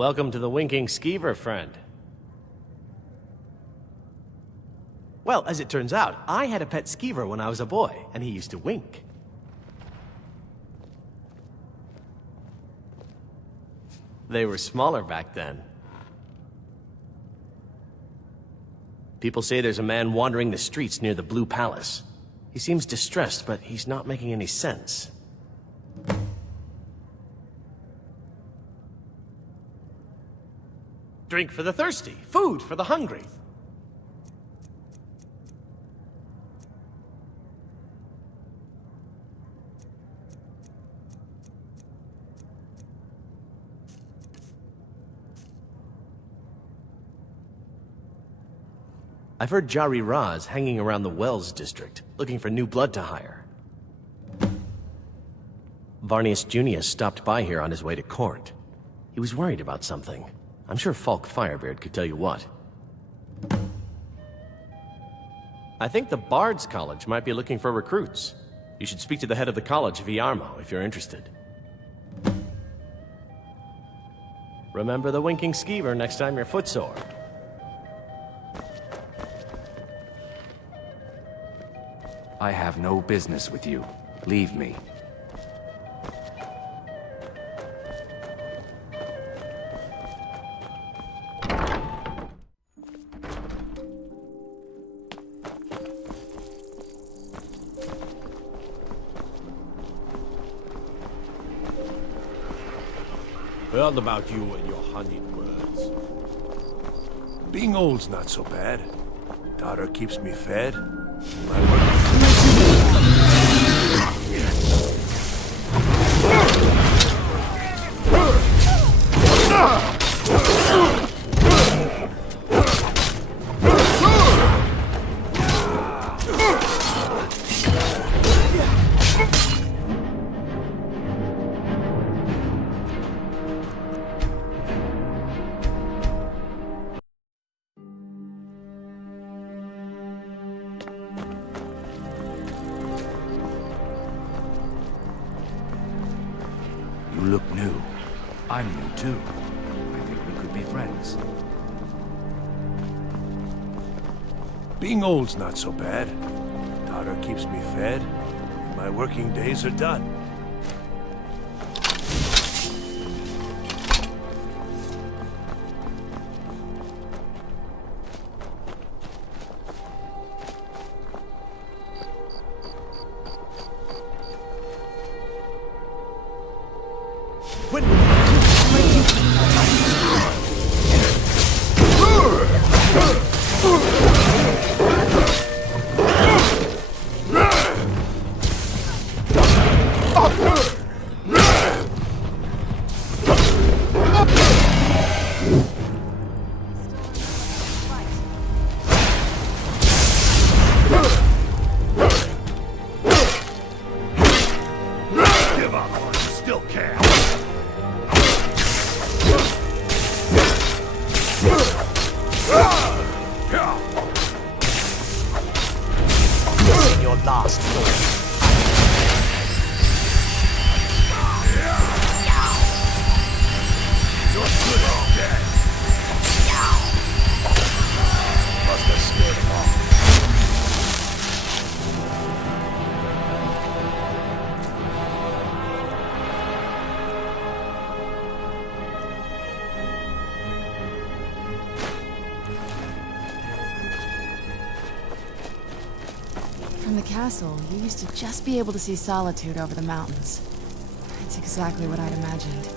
welcome to the Winking Skeever, friend. Well, as it turns out, I had a pet skeever when I was a boy, and he used to wink. They were smaller back then. People say there's a man wandering the streets near the Blue Palace. He seems distressed, but he's not making any sense. Drink for the thirsty, food for the hungry. I've heard Jari Ra's hanging around the Wells district, looking for new blood to hire. Varnius Junius stopped by here on his way to court. He was worried about something. I'm sure Falk Firebeard could tell you what. I think the Bard's College might be looking for recruits. You should speak to the head of the college, Viarmo, if you're interested. Remember the Winking Skeever next time you're footsore. I have no business with you. Leave me. Heard about you and your honeyed words. Being old's not so bad. Daughter keeps me fed. My work. You look new. I'm new too. I think we could be friends. Being old's not so bad. Daughter keeps me fed. And my working days are done. From the castle, you used to just be able to see Solitude over the mountains. It's exactly what I'd imagined.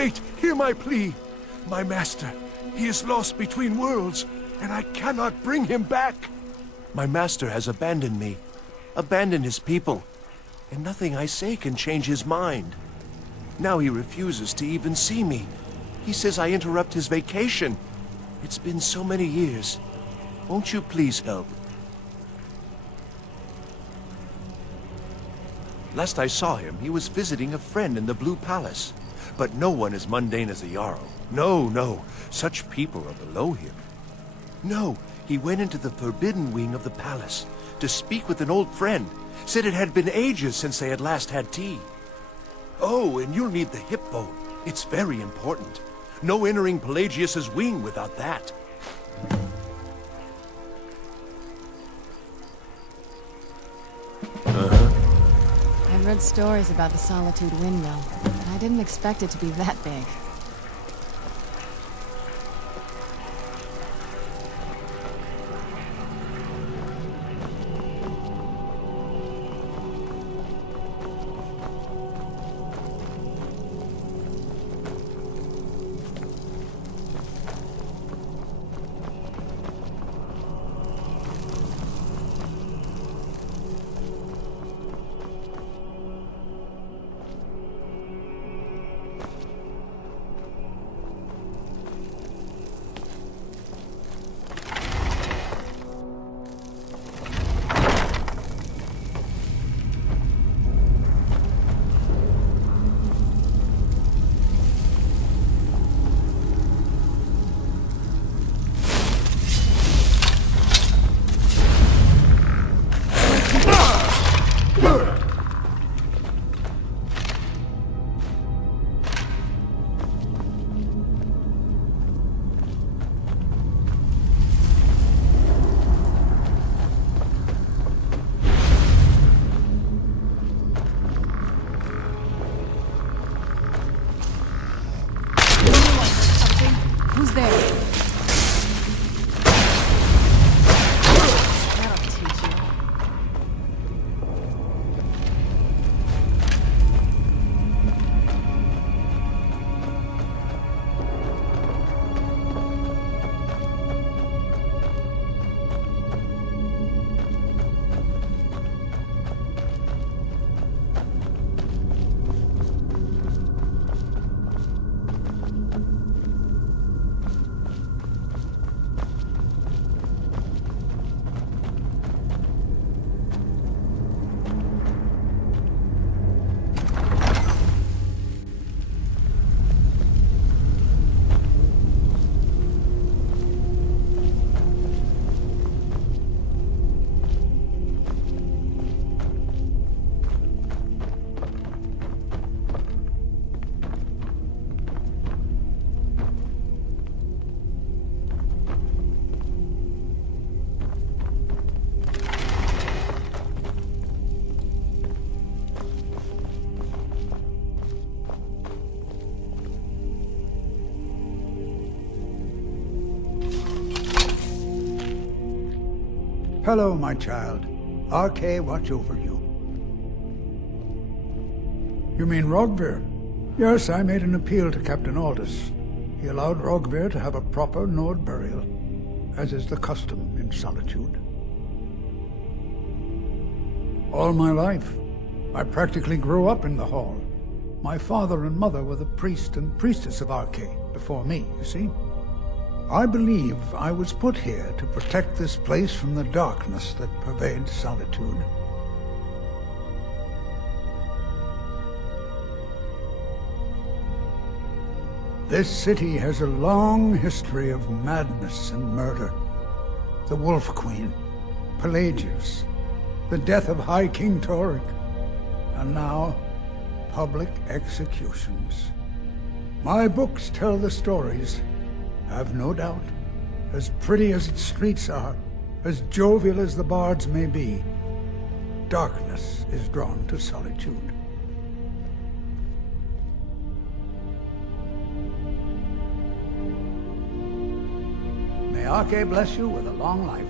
wait! Hear my plea! My master, he is lost between worlds, and I cannot bring him back! My master has abandoned me, abandoned his people, and nothing I say can change his mind. Now he refuses to even see me. He says I interrupt his vacation. It's been so many years. Won't you please help? Last I saw him, he was visiting a friend in the Blue Palace. But no one as mundane as a Jarl. No, no. Such people are below him. No, he went into the forbidden wing of the palace to speak with an old friend. Said it had been ages since they had last had tea. Oh, and you'll need the hip bone. It's very important. No entering Pelagius's wing without that. I've read stories about the Solitude Windmill, but I didn't expect it to be that big. Who's there? That'll teach you. Hello, my child. RK watch over you. You mean Rogvir? Yes, I made an appeal to Captain Aldous. He allowed Rogvir to have a proper Nord burial, as is the custom in Solitude. All my life, I practically grew up in the hall. My father and mother were the priest and priestess of RK before me, you see? I believe I was put here to protect this place from the darkness that pervades Solitude. This city has a long history of madness and murder. The Wolf Queen, Pelagius, the death of High King Torek, and now, public executions. My books tell the stories. Have no doubt, as pretty as its streets are, as jovial as the bards may be, darkness is drawn to Solitude. May Arche bless you with a long life.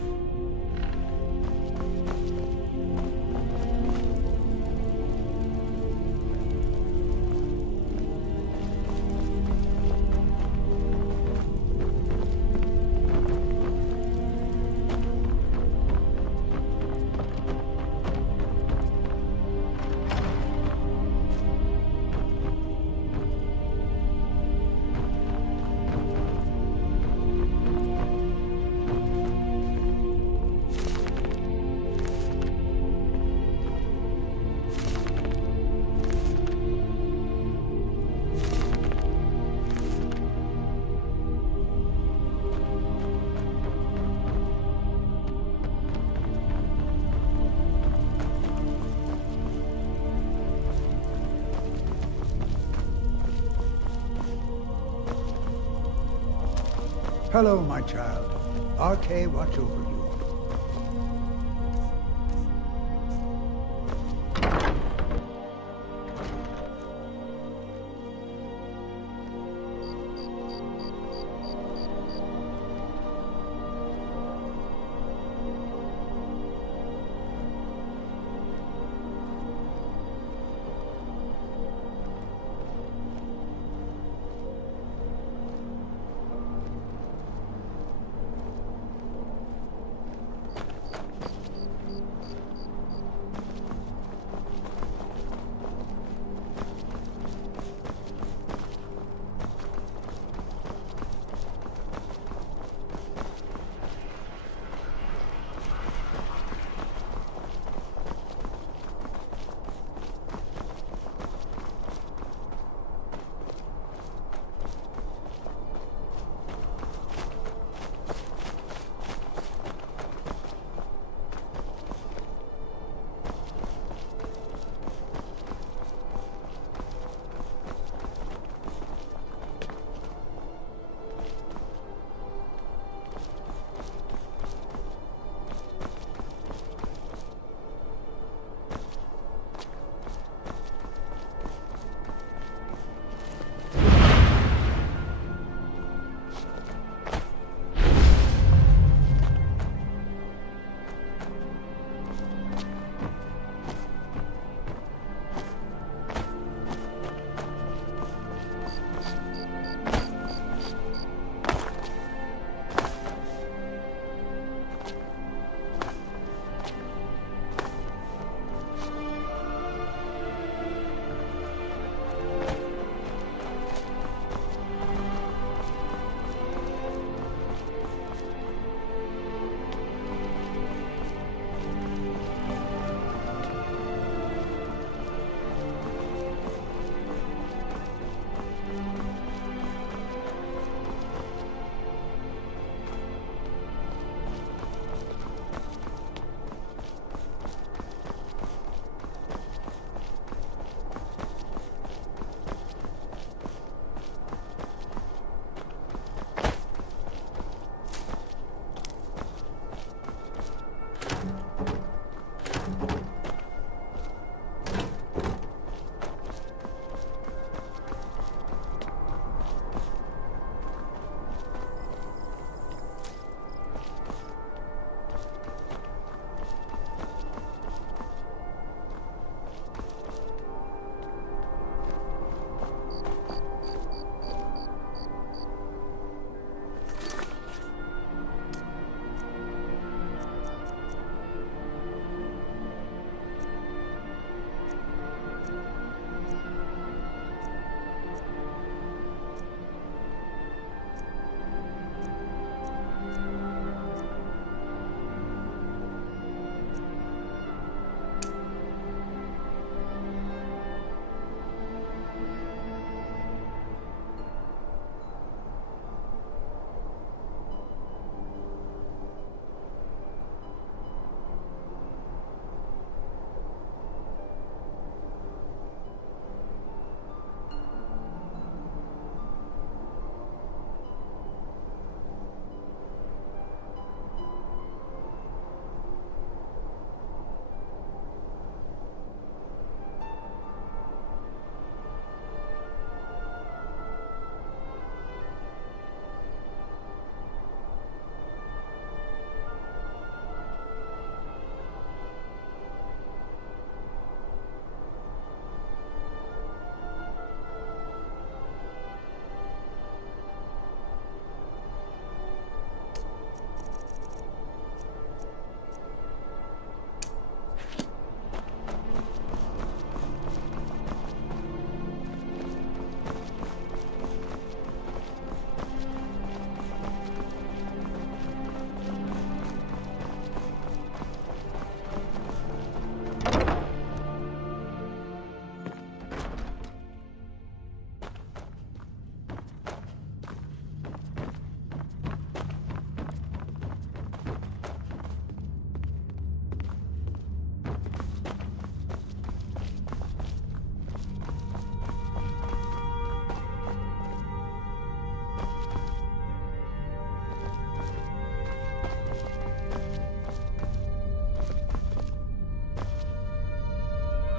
Hello, my child. RK watch over you.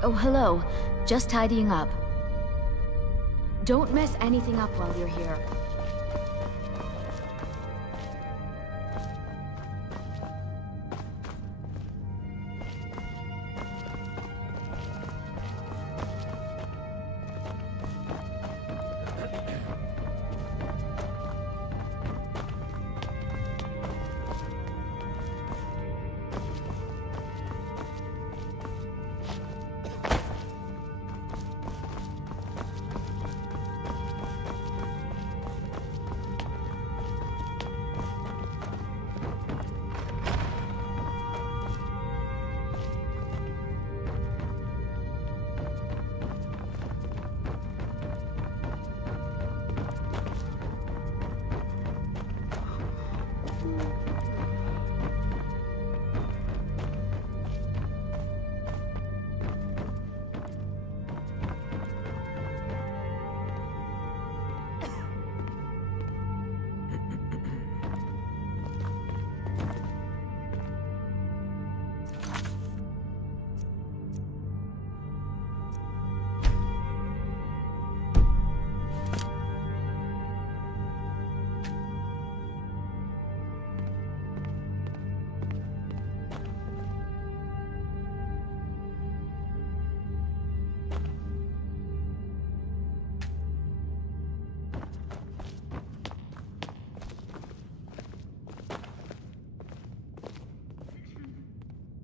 Oh, hello. Just tidying up. Don't mess anything up while you're here.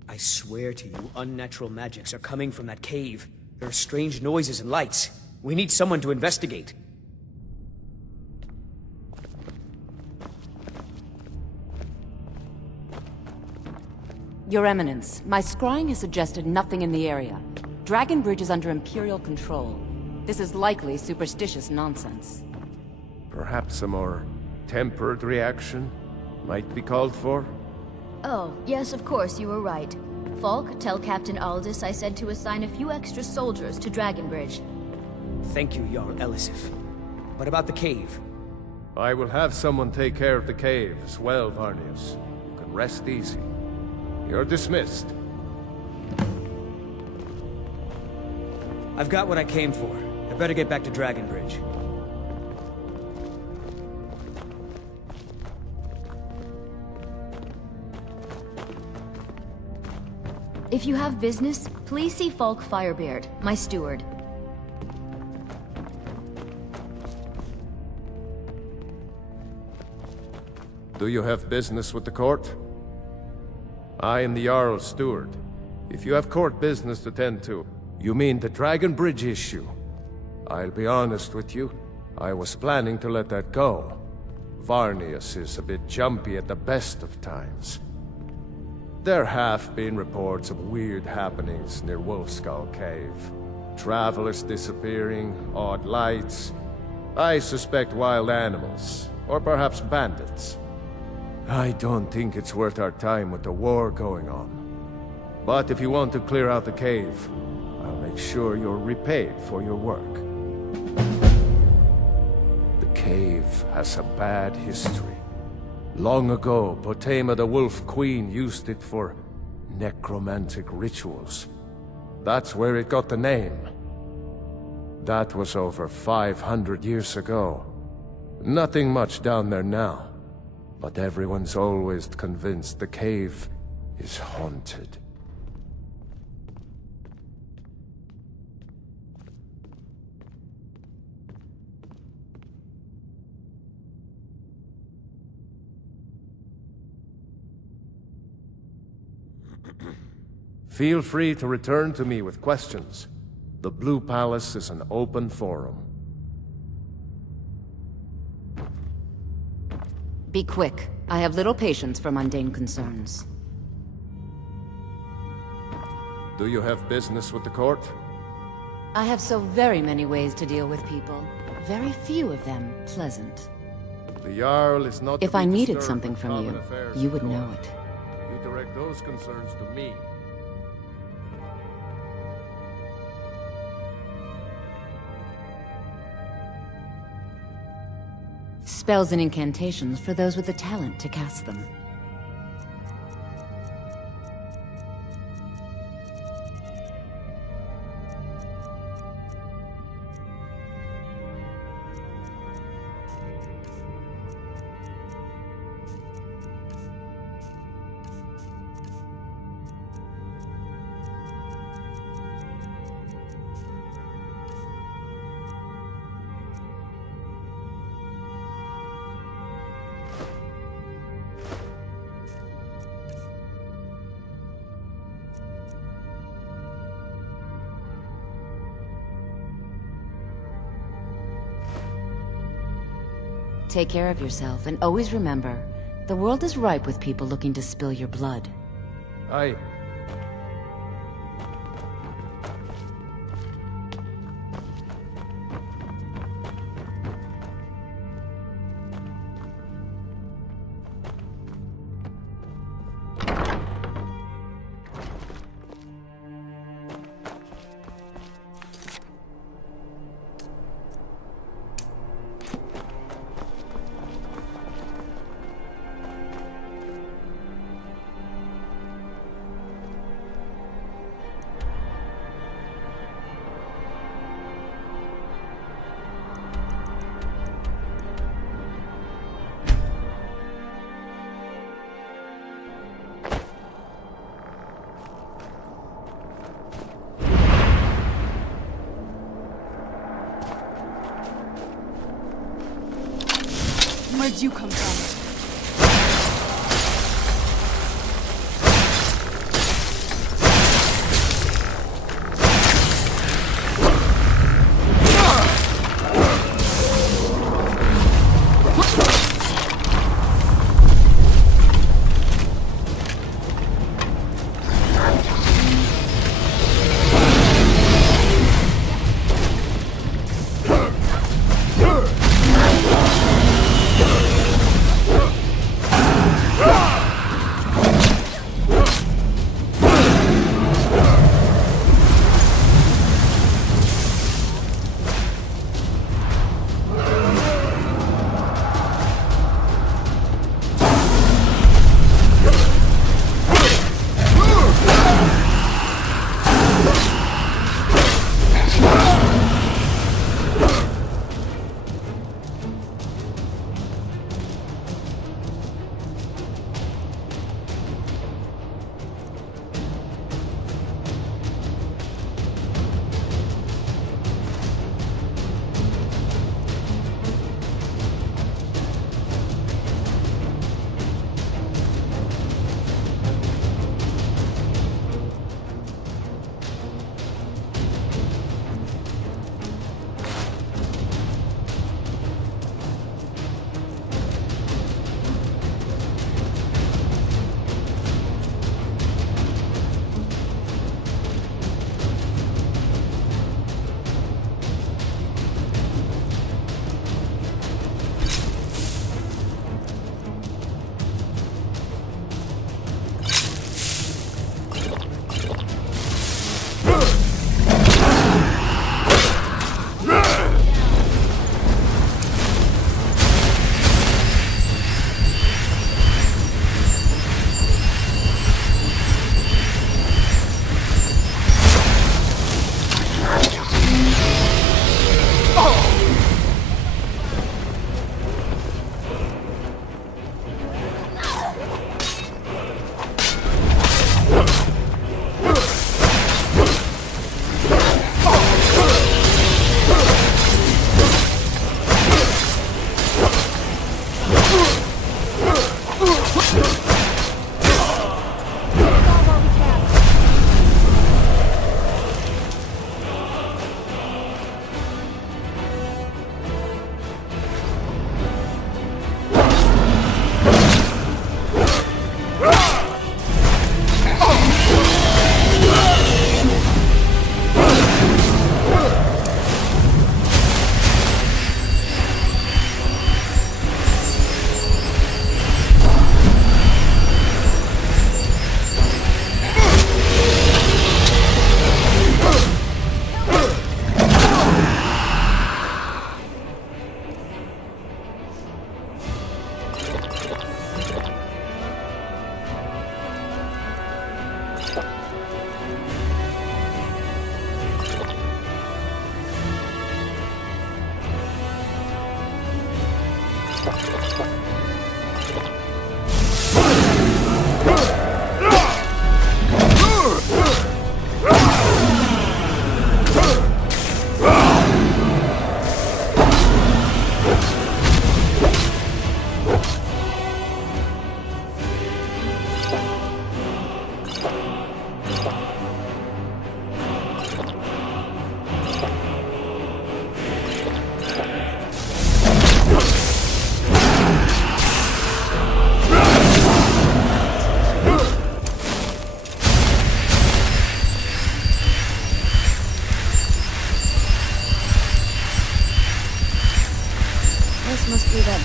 I swear to you, unnatural magics are coming from that cave. There are strange noises and lights. We need someone to investigate. Your Eminence, my scrying has suggested nothing in the area. Dragon Bridge is under Imperial control. This is likely superstitious nonsense. Perhaps a more tempered reaction might be called for? Oh, yes, of course, you were right. Falk, tell Captain Aldous I said to assign a few extra soldiers to Dragonbridge. Thank you, Jarl Elisif. What about the cave? I will have someone take care of the cave as well, Varnius. You can rest easy. You're dismissed. I've got what I came for. I better get back to Dragonbridge. If you have business, please see Falk Firebeard, my steward. Do you have business with the court? I am the Jarl's steward. If you have court business to tend to, you mean the Dragon Bridge issue. I'll be honest with you, I was planning to let that go. Varnius is a bit jumpy at the best of times. There have been reports of weird happenings near Wolfskull Cave. Travelers disappearing, odd lights. I suspect wild animals, or perhaps bandits. I don't think it's worth our time with the war going on. But if you want to clear out the cave, I'll make sure you're repaid for your work. The cave has a bad history. Long ago, Potema the Wolf Queen used it for necromantic rituals. That's where it got the name. That was over 500 years ago. Nothing much down there now, but everyone's always convinced the cave is haunted. Feel free to return to me with questions. The Blue Palace is an open forum. Be quick. I have little patience for mundane concerns. Do you have business with the court? I have so very many ways to deal with people. Very few of them pleasant. The Jarl is not If to be I needed disturbed something with from common you, affairs you of would the know court. it. You direct those concerns to me. Spells and incantations for those with the talent to cast them. Take care of yourself, and always remember, the world is ripe with people looking to spill your blood. Aye. Where'd you come from?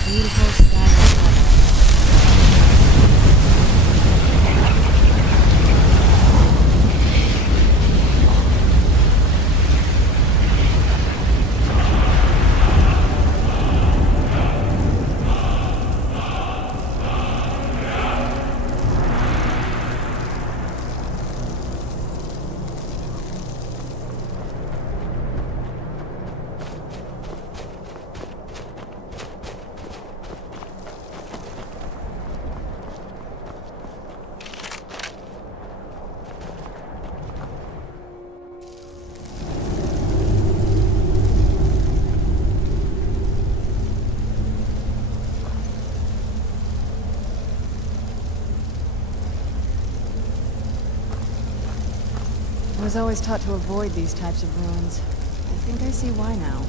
Beautiful Skyrim weather. I was always taught to avoid these types of ruins. I think I see why now.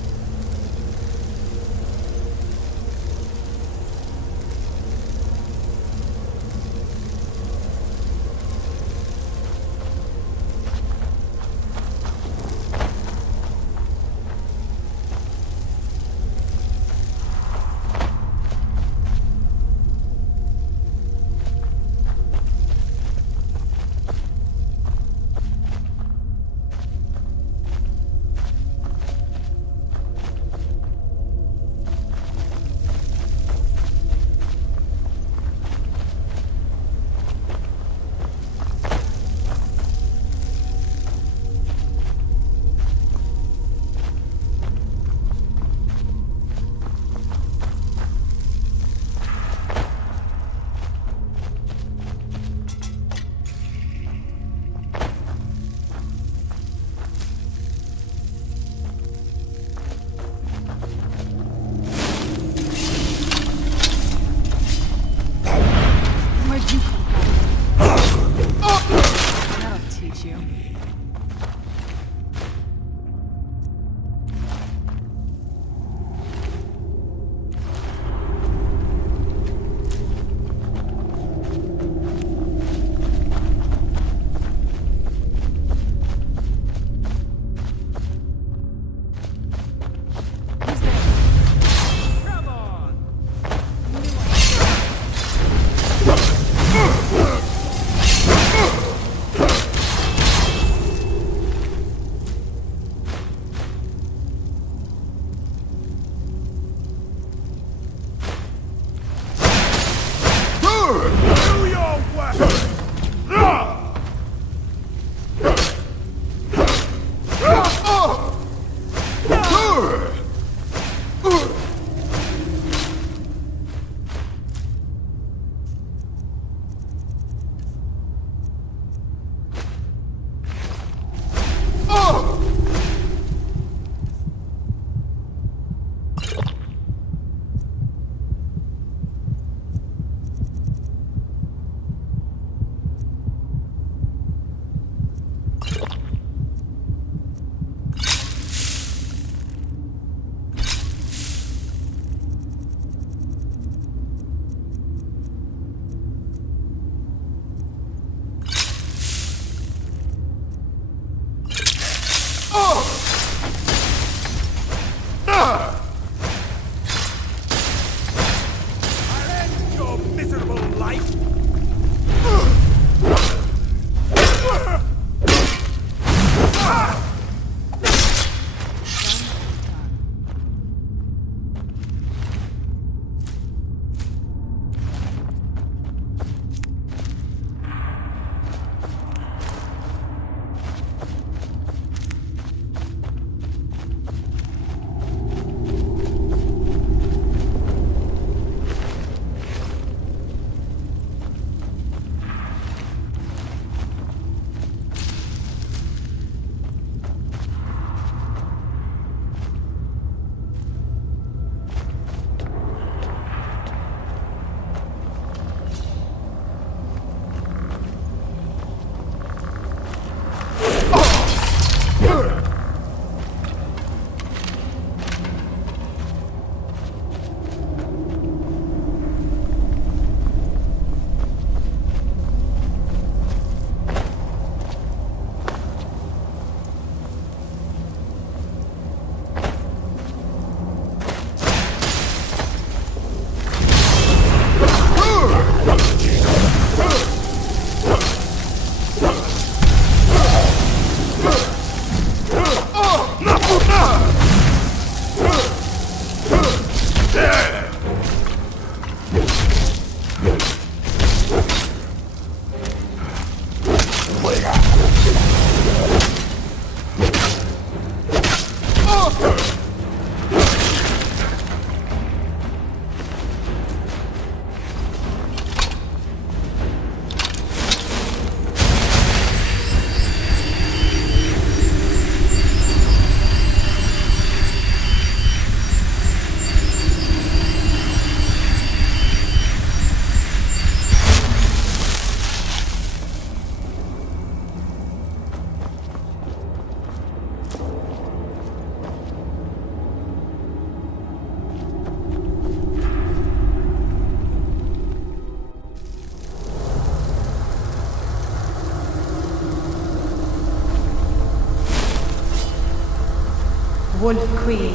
Wolf Queen,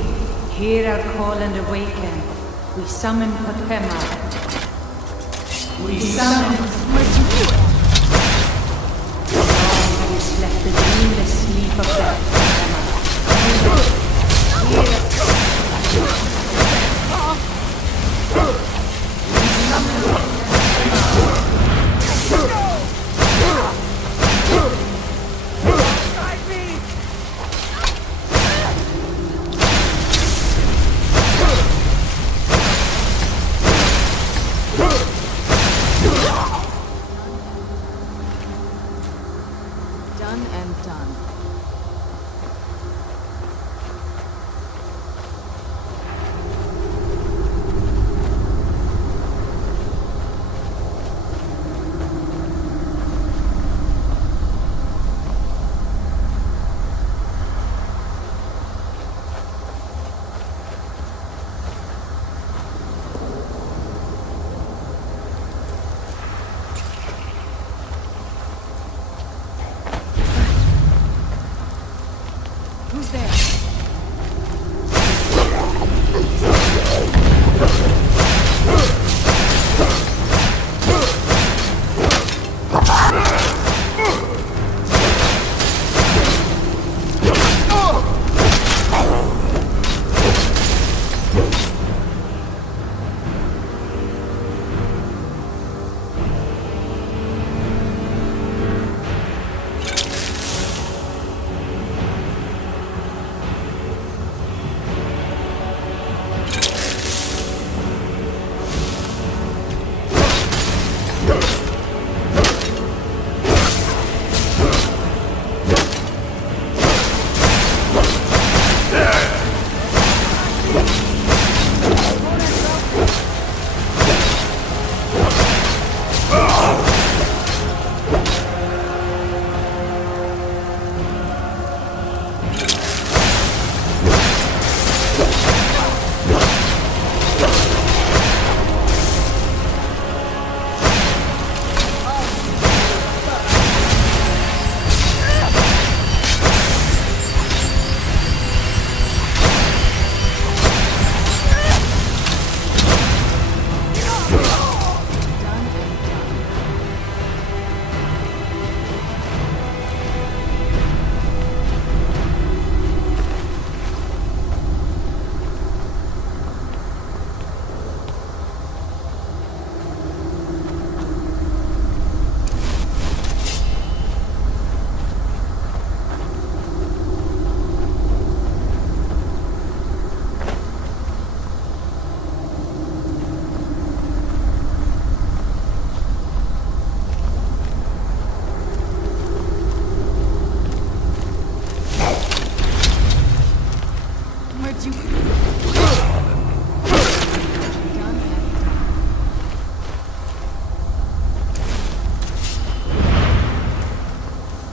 hear our call and awaken. We summon Potema. We summon all who slept the dreamless sleep of death, Potema. Done and done. Who's there?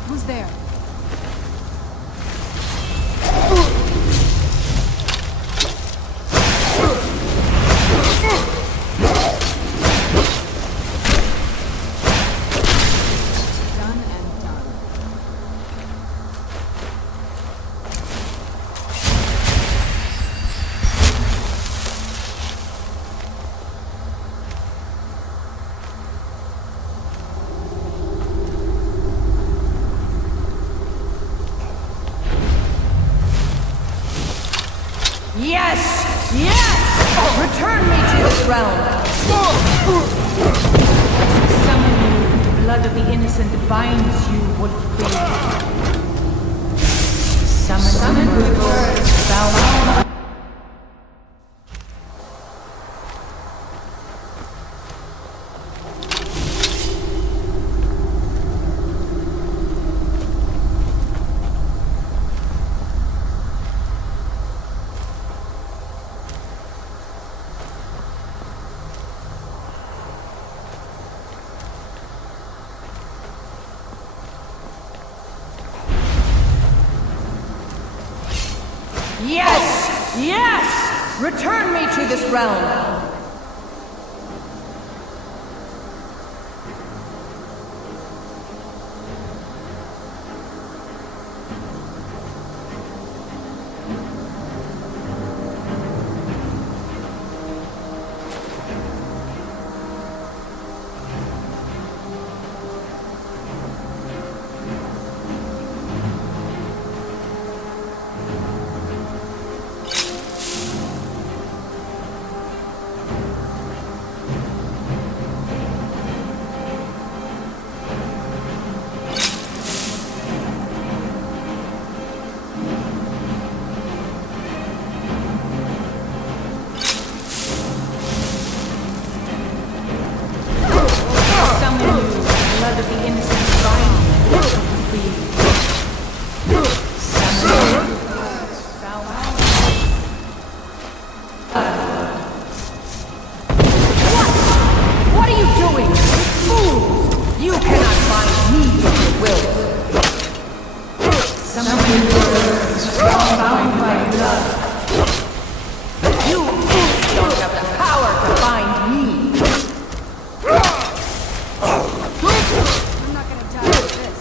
Who's there? Done and done. Yes! Yes! Return me to this realm! Summon you, the blood of the innocent binds you, Wolf Queen. Summon good words, thou Yes! Yes! Return me to this realm! something for us, bound by blood. You don't have the power to bind me. I'm not gonna die like this.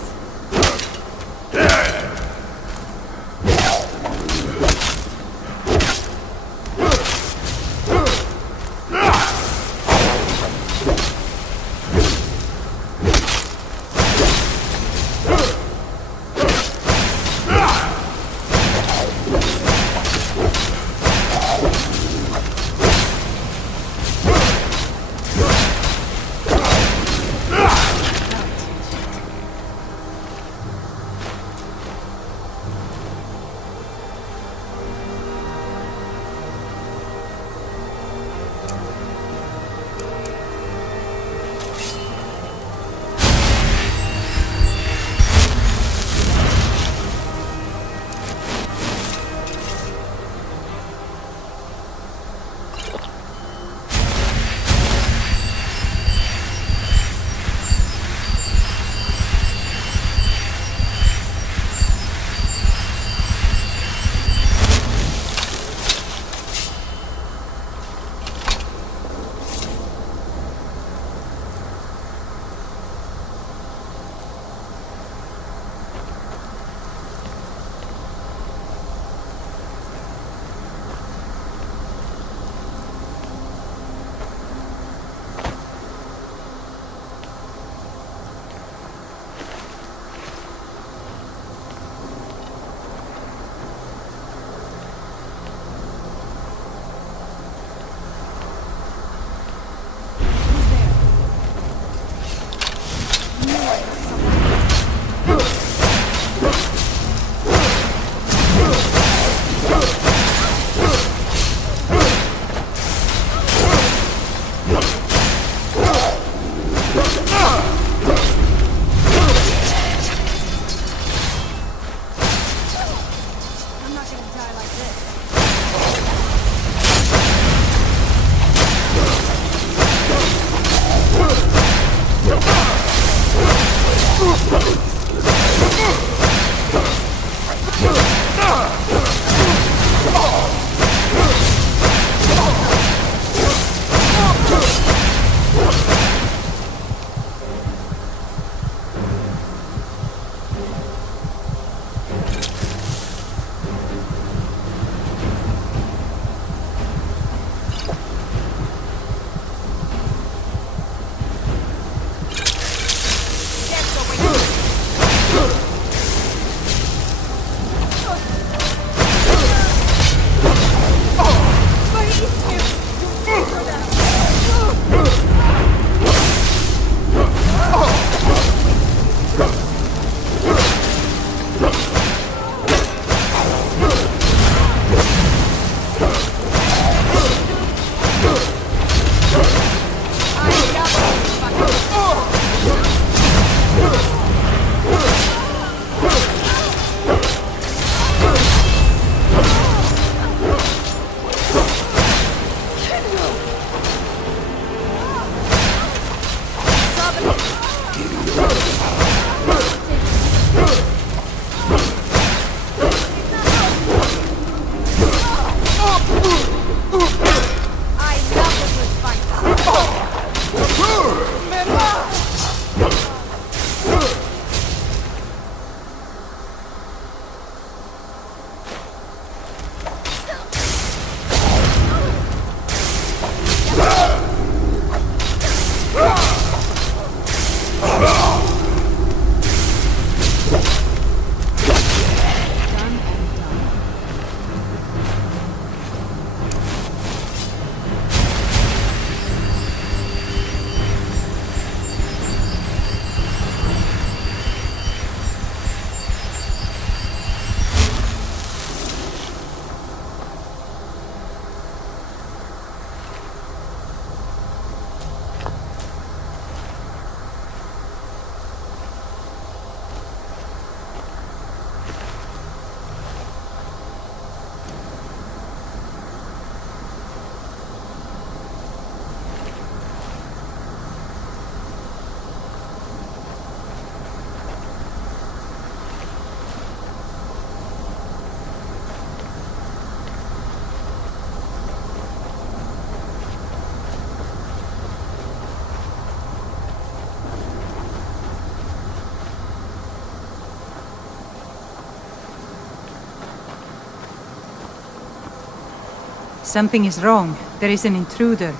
Something is wrong. There is an intruder.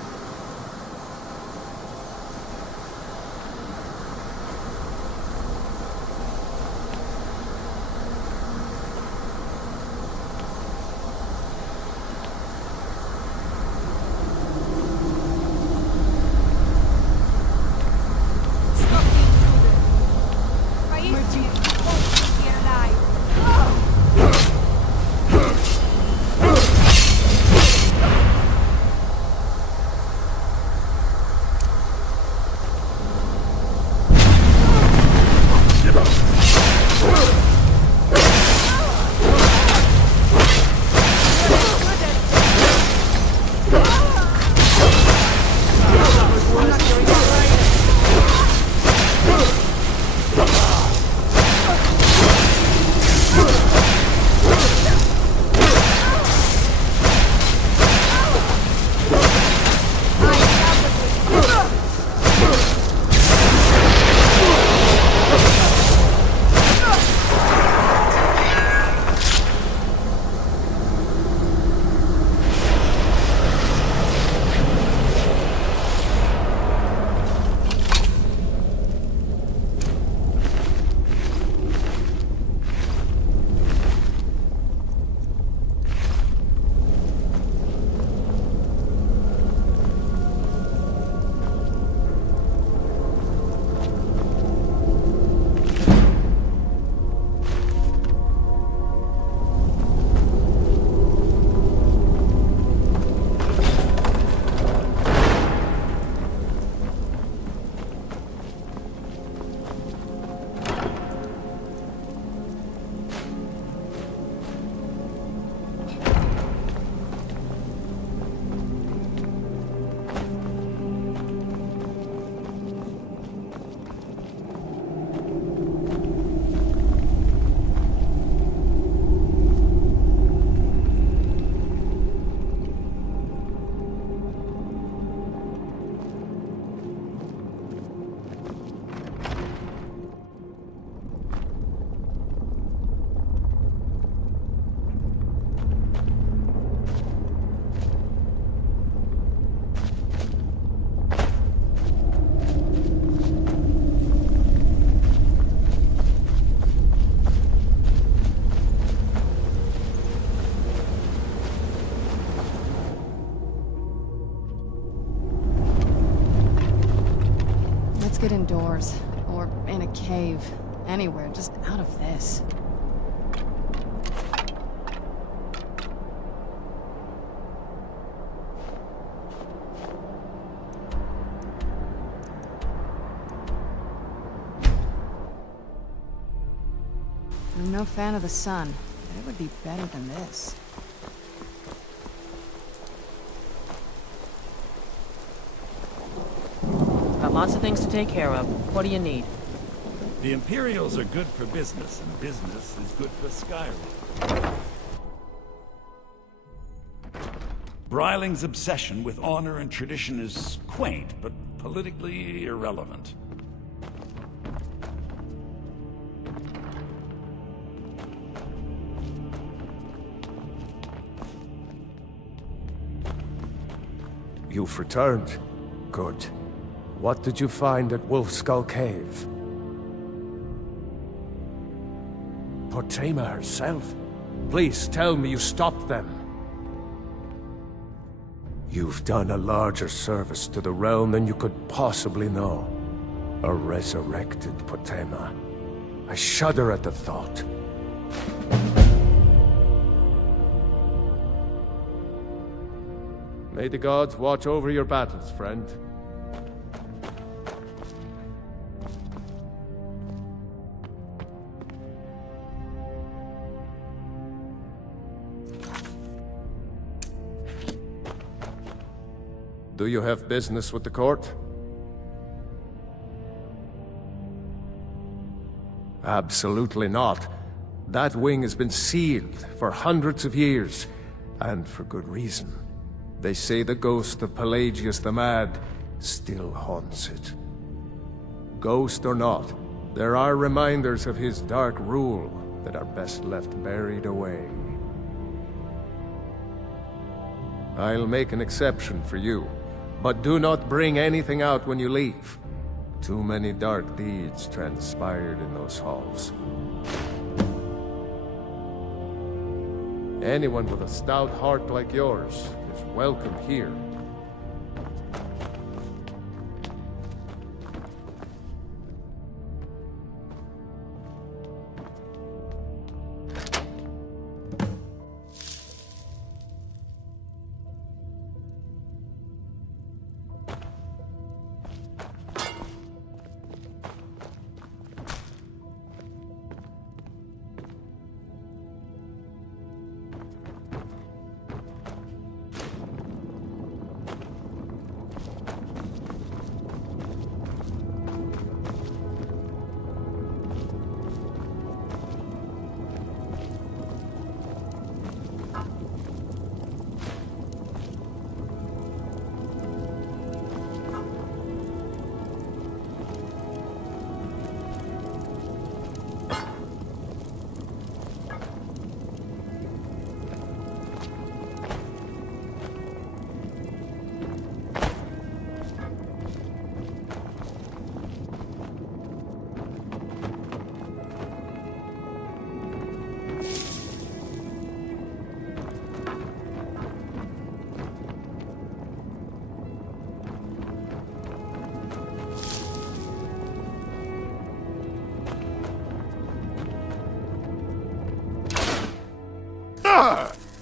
Let's get indoors. Or in a cave. Anywhere, just out of this. I'm no fan of the sun, but it would be better than this. Got lots of things to take care of. What do you need? The Imperials are good for business, and business is good for Skyrim. Bryling's obsession with honor and tradition is quaint, but politically irrelevant. You've returned. Good. What did you find at Wolf Skull Cave? Potema herself? Please tell me you stopped them. You've done a larger service to the realm than you could possibly know. A resurrected Potema. I shudder at the thought. May the gods watch over your battles, friend. Do you have business with the court? Absolutely not. That wing has been sealed for hundreds of years, and for good reason. They say the ghost of Pelagius the Mad still haunts it. Ghost or not, there are reminders of his dark rule that are best left buried away. I'll make an exception for you. But do not bring anything out when you leave. Too many dark deeds transpired in those halls. Anyone with a stout heart like yours is welcome here.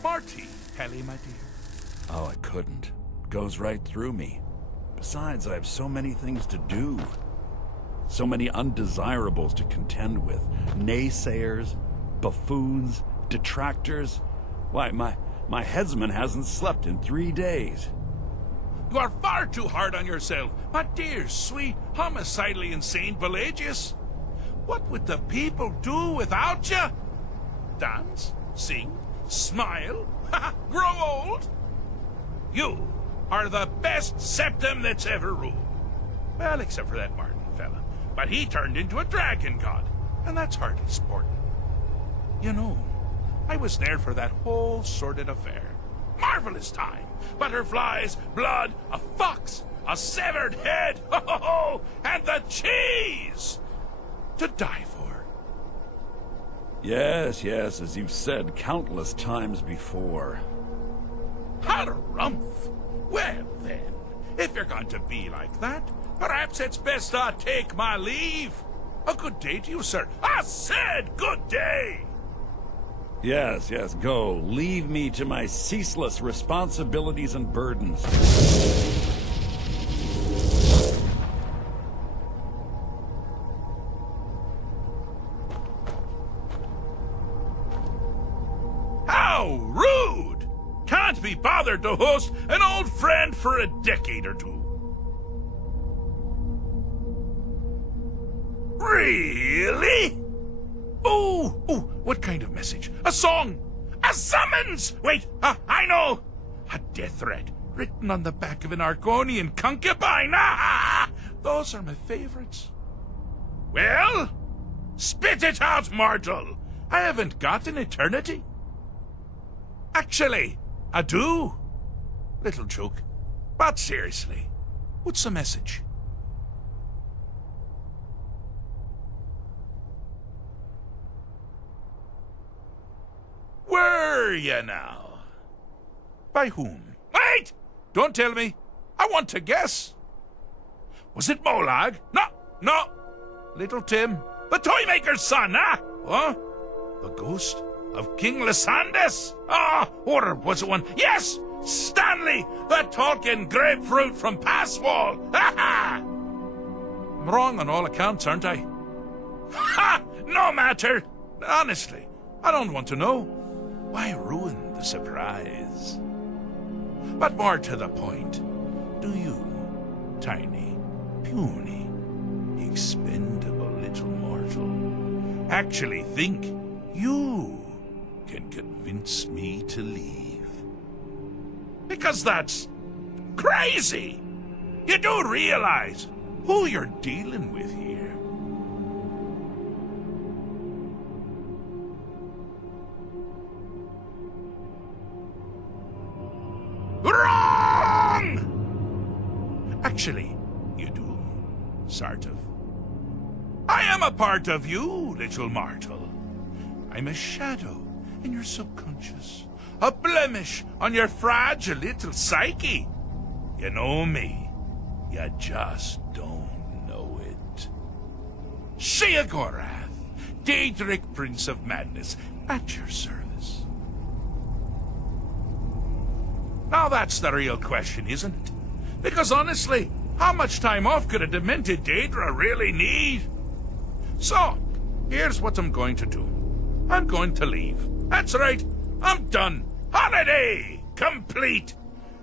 Marty! Helly, my dear. Oh, I couldn't. It goes right through me. Besides, I have so many things to do. So many undesirables to contend with. Naysayers, buffoons, detractors. Why, my headsman hasn't slept in 3 days. You are far too hard on yourself, my dear, sweet, homicidally insane Pelagius. What would the people do without you? Dance? Sing? Smile? Grow old? You are the best septum that's ever ruled. Well, except for that Martin fella. But he turned into a dragon god, and that's hardly sporting. You know, I was there for that whole sordid affair. Marvelous time. Butterflies, blood, a fox, a severed head, and the cheese to die for. Yes, as you've said countless times before. Harumph! Well then, if you're going to be like that, perhaps it's best I take my leave. A good day to you, sir. I said good day! Yes, go. Leave me to my ceaseless responsibilities and burdens. How rude! Can't be bothered to host an old friend for a decade or two. Really? Oh, what kind of message? A song? A summons? Wait, I know! A death threat written on the back of an Argonian concubine. Those are my favorites. Well, spit it out, mortal. I haven't got an eternity. Actually, I do. Little joke. But seriously, what's the message? Were you now? By whom? Wait! Don't tell me. I want to guess. Was it Molag? No. Little Tim, the Toymaker's son, Huh? The ghost of King Lysandas? Or was it one? Yes! Stanley, the talking grapefruit from Passwall! I'm wrong on all accounts, aren't I? No matter. Honestly, I don't want to know. Why ruin the surprise? But more to the point, do you, tiny, puny, expendable little mortal, actually think you can convince me to leave? Because that's crazy! You do realize who you're dealing with here. Actually, you do. Sort of. I am a part of you, little mortal. I'm a shadow in your subconscious. A blemish on your fragile little psyche. You know me. You just don't know it. Sheogorath, Daedric Prince of Madness, at your service. Now that's the real question, isn't it? Because honestly, how much time off could a demented Daedra really need? So, here's what I'm going to do. I'm going to leave. That's right, I'm done. Holiday complete.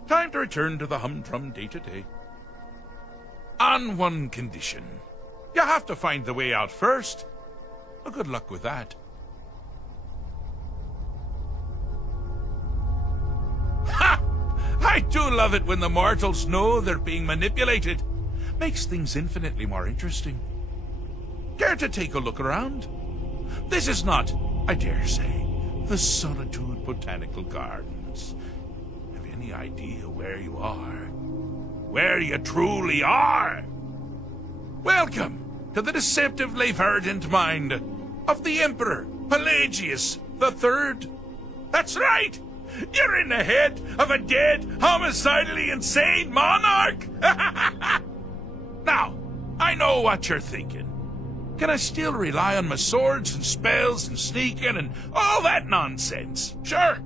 Time to return to the humdrum day-to-day. On one condition. You have to find the way out first. Well, good luck with that. Ha! I do love it when the mortals know they're being manipulated. Makes things infinitely more interesting. Care to take a look around? This is not, I dare say, the Solitude Botanical Gardens. Have you any idea where you are? Where you truly are? Welcome to the deceptively verdant mind of the Emperor Pelagius III. That's right! You're in the head of a dead, homicidally insane monarch! Now, I know what you're thinking. Can I still rely on my swords and spells and sneaking and all that nonsense? Sure.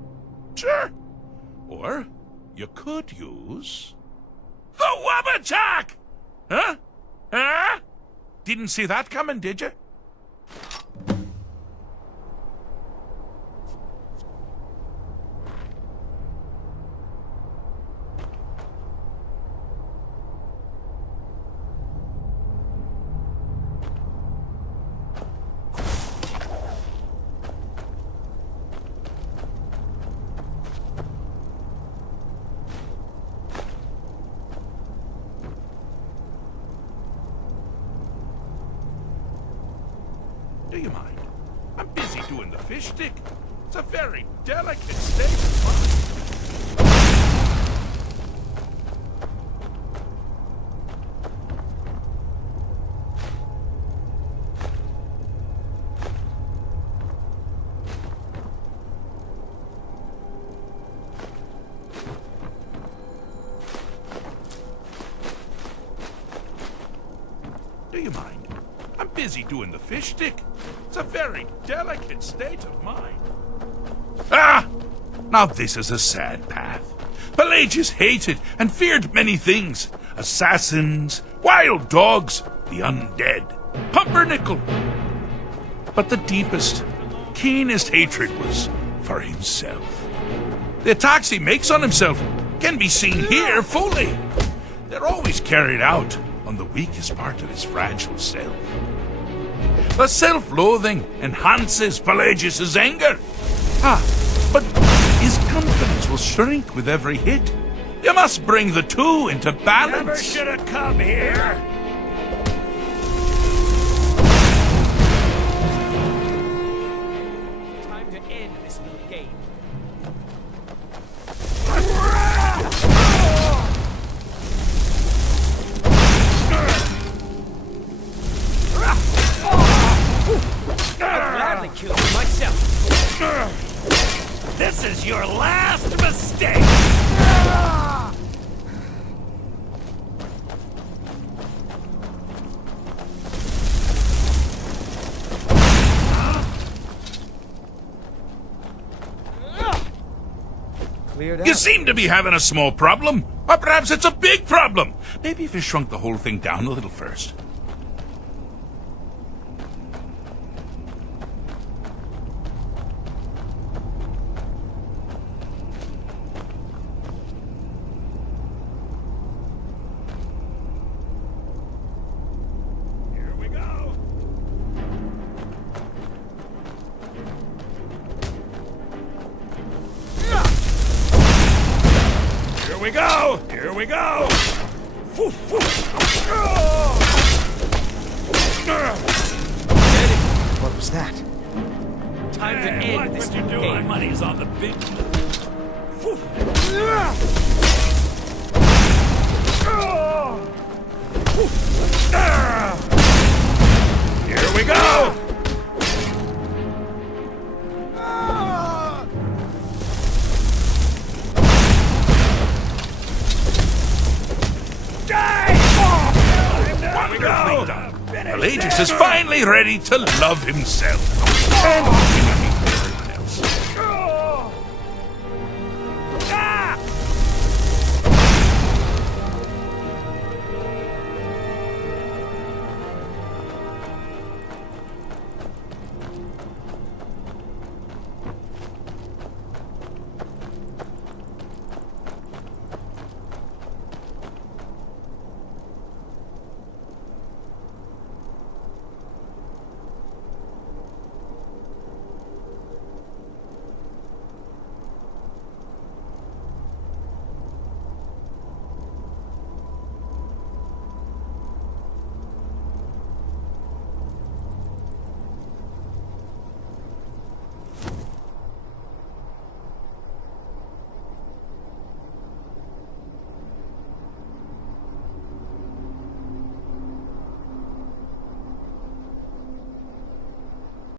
Or you could use the Wabbatak! Huh? Didn't see that coming, did you? Do you mind? I'm busy doing the fish stick. It's a very delicate state of mind. Do you mind? I'm busy doing the fish stick. It's a very delicate state of mind. Ah! Now this is a sad path. Pelagius hated and feared many things. Assassins, wild dogs, the undead, pumpernickel. But the deepest, keenest hatred was for himself. The attacks he makes on himself can be seen here fully. They're always carried out on the weakest part of his fragile self. The self-loathing enhances Pelagius' anger. But his confidence will shrink with every hit. You must bring the two into balance. Never should have come here. Time to end this little game. I'd gladly kill you myself. This is your last mistake! Cleared out. You seem to be having a small problem. Or perhaps it's a big problem. Maybe if you shrunk the whole thing down a little first. Here we go! What was that? Time to end this what you do, my game. money's on the big move. Here we go! Wonderfully done. Pelagius is finally ready to love himself. And